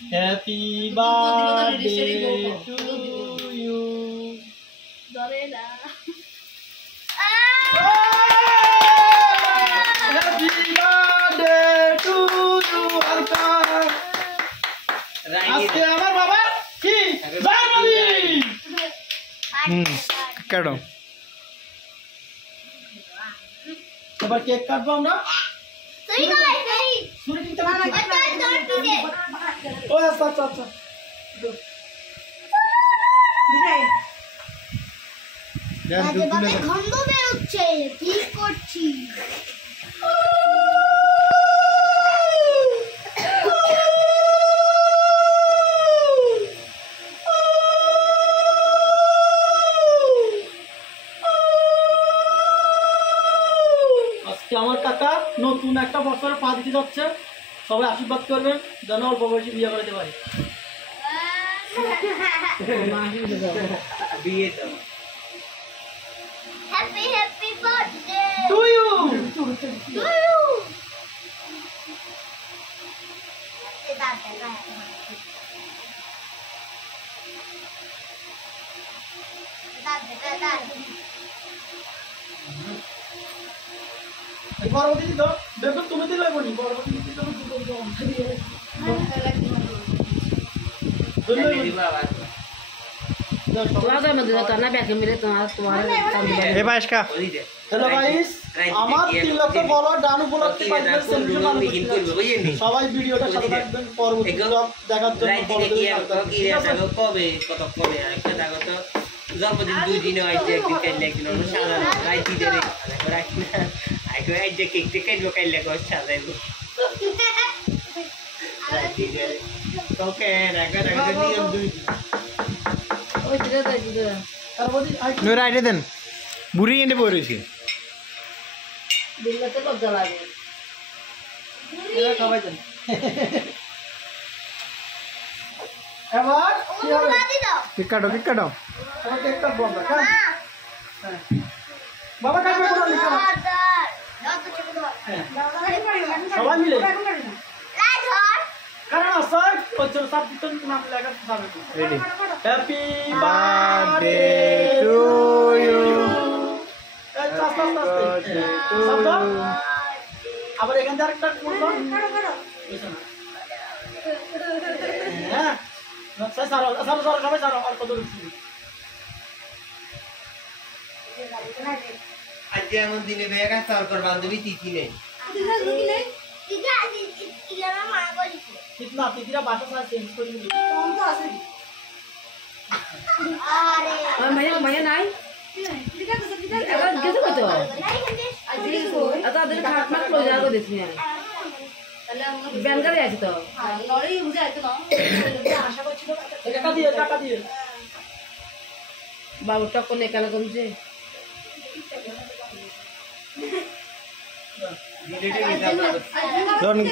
Happy birthday to you. ধরে না happy birthday to you. আজকে আমার বাবার কি জন্মদিন। কাটো এবার কেক কাটবো আমরা। তুই নয় তুই শুনে কিনতে পারছি ও আচ্ছা আচ্ছা আচ্ছা গন্ধ বেরোচ্ছে কি করছি আজকে আমার কাকা নতুন একটা বছরে পা দিতে যাচ্ছে। সবাই আশীর্বাদ করবেন যেন অল্প বয়সে বিয়ে করতে পারি। Happy happy birthday to you. To you পরবর্তী তো দেখো তুমি দিলে বলি পরবর্তী তো হ্যালো গাইস, আমার 3 লক্ষ ফলোয়ার ডান উপলক্ষে সবাই ভিডিওটা সাথে থাকবেন। পরবর্তী ব্লগ দেখার জন্য জন্মদিন 2 দিনে হয়েছে, একদিন কাইলে একদিন অন্য সাজানো রাইতি দেরে আইকো এই যে কেক টেক কাইলো কাইলে কো সাজাইব রাইতি দেরে ওকে রাগা রাগা নিয়ম 2 ওই দিদা দিদা পরবর্তী নো রাইটে দেন বুড়ি এনে পড়েছি দিল্লাতে লজ্জা লাগে এরা সবাই জানে। এবার কি হবে? কেক কাটো আমার কেক কাটবো আমরা, হ্যাঁ? হ্যাঁ। বাবা কাটবে কোনো লিখা না। হ্যাঁ। সবাই মিলে কারণ স্যার ওই সব পিছন নাম লেখা যাবে। Ready happy birthday birthday to you আবার এখান থেকে আরেকটা করবো। হ্যাঁ সবাই সারো আর কত আজকে এমন দিনে বেগা সরকার বান্ধবী তিথি নেই ঠিক না তিথিরা বাসা সারা চেঞ্জ করে নিবি। মায়া নাই এখন গেছে কত তাদের খাট মাট লই যাবো দেখি না ব্যাংকারে আছে তো লড়াই বুঝে আছে না আশা করছিল টাকা দিয়ে বাবুটা কোন একালে কমছে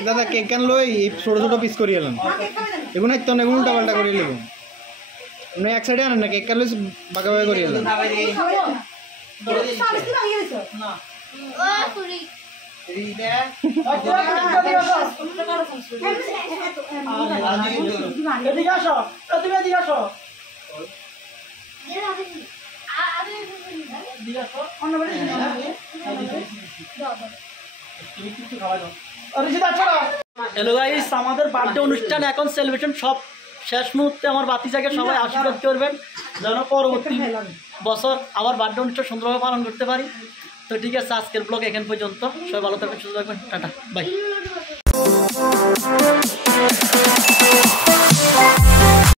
দাদা কেক কেন লই ছোট ছোট পিস করে এলাম এগুলো একদম এগুলো উল্টা পাল্টা করে নেব আপনি এক সাইডে আনেন না কেক কেন লই বাঁকা বাঁকা করে এলাম না ও পুরি রিদা এদিকে আসো তুমি এদিকে আসো এদিকে আসো তুমি কিছু খাওয়াই দাও। হ্যালো গাইস, আমাদের বার্থডে অনুষ্ঠান এখন সেলিব্রেশন সব শেষ মুহূর্তে আমার বাতিজাকে সবাই আশীর্বাদ করবেন যেন পরবর্তী বছর আবার বার্থডে অনুষ্ঠান সুন্দরভাবে পালন করতে পারি। তো ঠিক আছে, আজকের ব্লগ এখান পর্যন্ত। সবাই ভালো থাকবেন, সুস্থ থাকবেন, টাটা বাই।